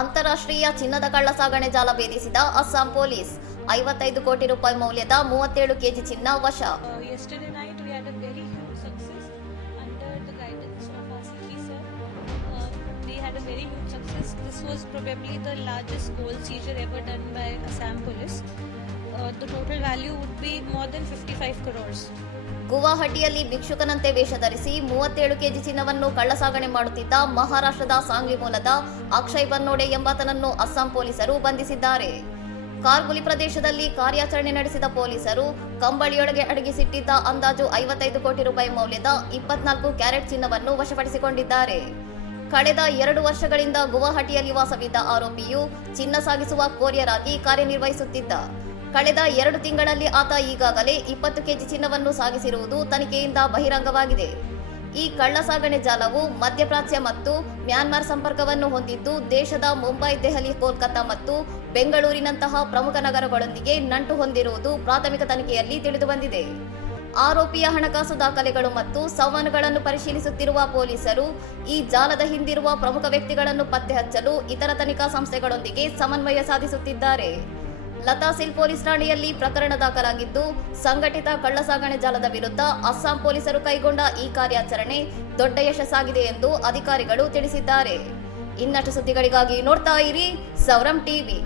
ಅಂತಾರಾಷ್ಟ್ರೀಯ ಚಿನ್ನದ ಕಳ್ಳಸಾಗಣೆ ಜಾಲ ಭೇದಿಸಿದ ಅಸ್ಸಾಂ ಪೊಲೀಸ್ 55 ಕೋಟಿ ರೂಪಾಯಿ ಮೌಲ್ಯದ 37 ಕೆಜಿ ಚಿನ್ನ ವಶ. Yesterday night we had a very huge success under the guidance of our CP sir. We had a very huge success. This was probably the largest gold seizure ever done by Assam police. The total value would be more than 55 crores. ಗುವಾಹಟಿಯಲ್ಲಿ ಭಿಕ್ಷುಕನಂತೆ ವೇಷ ಧರಿಸಿ 37 KG ಚಿನ್ನವನ್ನು ಕಳ್ಳಸಾಗಣೆ ಮಾಡುತ್ತಿದ್ದ ಮಹಾರಾಷ್ಟ್ರದ ಸಾಂಗ್ಲಿ ಮೂಲದ ಅಕ್ಷಯ್ ಬನ್ನೋಡೆ ಎಂಬಾತನನ್ನು ಅಸ್ಸಾಂ ಪೊಲೀಸರು ಬಂಧಿಸಿದ್ದಾರೆ. ಕಾರ್ಗುಲಿ ಪ್ರದೇಶದಲ್ಲಿ ಕಾರ್ಯಾಚರಣೆ ನಡೆಸಿದ ಪೊಲೀಸರು ಕಂಬಳಿಯೊಳಗೆ ಅಡಗಿಸಿಟ್ಟಿದ್ದ ಅಂದಾಜು 55 ಕೋಟಿ ರೂಪಾಯಿ ಮೌಲ್ಯದ 24 ಕ್ಯಾರೆಟ್ ಚಿನ್ನವನ್ನು ವಶಪಡಿಸಿಕೊಂಡಿದ್ದಾರೆ. ಕಳೆದ 2 ವರ್ಷಗಳಿಂದ ಗುವಾಹಟಿಯಲ್ಲಿ ವಾಸವಿದ್ದ ಆರೋಪಿಯು ಚಿನ್ನ ಸಾಗಿಸುವ ಕೊರಿಯರ್ ಆಗಿ ಕಾರ್ಯನಿರ್ವಹಿಸುತ್ತಿದ್ದ. ಕಳೆದ 2 ತಿಂಗಳಲ್ಲಿ ಆತ ಈಗಾಗಲೇ 20 ಕೆಜಿ ಚಿನ್ನವನ್ನು ಸಾಗಿಸಿರುವುದು ತನಿಖೆಯಿಂದ ಬಹಿರಂಗವಾಗಿದೆ. ಈ ಕಳ್ಳಸಾಗಣೆ ಜಾಲವು ಮಧ್ಯಪ್ರಾಚ್ಯ ಮತ್ತು ಮ್ಯಾನ್ಮಾರ್ ಸಂಪರ್ಕವನ್ನು ಹೊಂದಿದ್ದು ದೇಶದ ಮುಂಬೈ, ದೆಹಲಿ, ಕೋಲ್ಕತ್ತಾ ಮತ್ತು ಬೆಂಗಳೂರಿನಂತಹ ಪ್ರಮುಖ ನಗರಗಳೊಂದಿಗೆ ನಂಟು ಹೊಂದಿರುವುದು ಪ್ರಾಥಮಿಕ ತನಿಖೆಯಲ್ಲಿ ತಿಳಿದುಬಂದಿದೆ. ಆರೋಪಿಯ ಹಣಕಾಸು ದಾಖಲೆಗಳು ಮತ್ತು ಸಂವಹನಗಳನ್ನು ಪರಿಶೀಲಿಸುತ್ತಿರುವ ಪೊಲೀಸರು ಈ ಜಾಲದ ಹಿಂದಿರುವ ಪ್ರಮುಖ ವ್ಯಕ್ತಿಗಳನ್ನು ಪತ್ತೆ ಹಚ್ಚಲು ಇತರ ತನಿಖಾ ಸಂಸ್ಥೆಗಳೊಂದಿಗೆ ಸಮನ್ವಯ ಸಾಧಿಸುತ್ತಿದ್ದಾರೆ. ಲತಾಸಿಲ್ ಪೊಲೀಸ್ ಠಾಣೆಯಲ್ಲಿ ಪ್ರಕರಣ ದಾಖಲಾಗಿದ್ದು, ಸಂಘಟಿತ ಕಳ್ಳಸಾಗಣೆ ಜಾಲದ ವಿರುದ್ಧ ಅಸ್ಸಾಂ ಪೊಲೀಸರು ಕೈಗೊಂಡ ಈ ಕಾರ್ಯಾಚರಣೆ ದೊಡ್ಡ ಯಶಸ್ಸಾಗಿದೆ ಎಂದು ಅಧಿಕಾರಿಗಳು ತಿಳಿಸಿದ್ದಾರೆ. ಇನ್ನಷ್ಟು ಸುದ್ದಿಗಳಿಗಾಗಿ ನೋಡ್ತಾ ಇರಿ ಸೌರಂ ಟಿವಿ.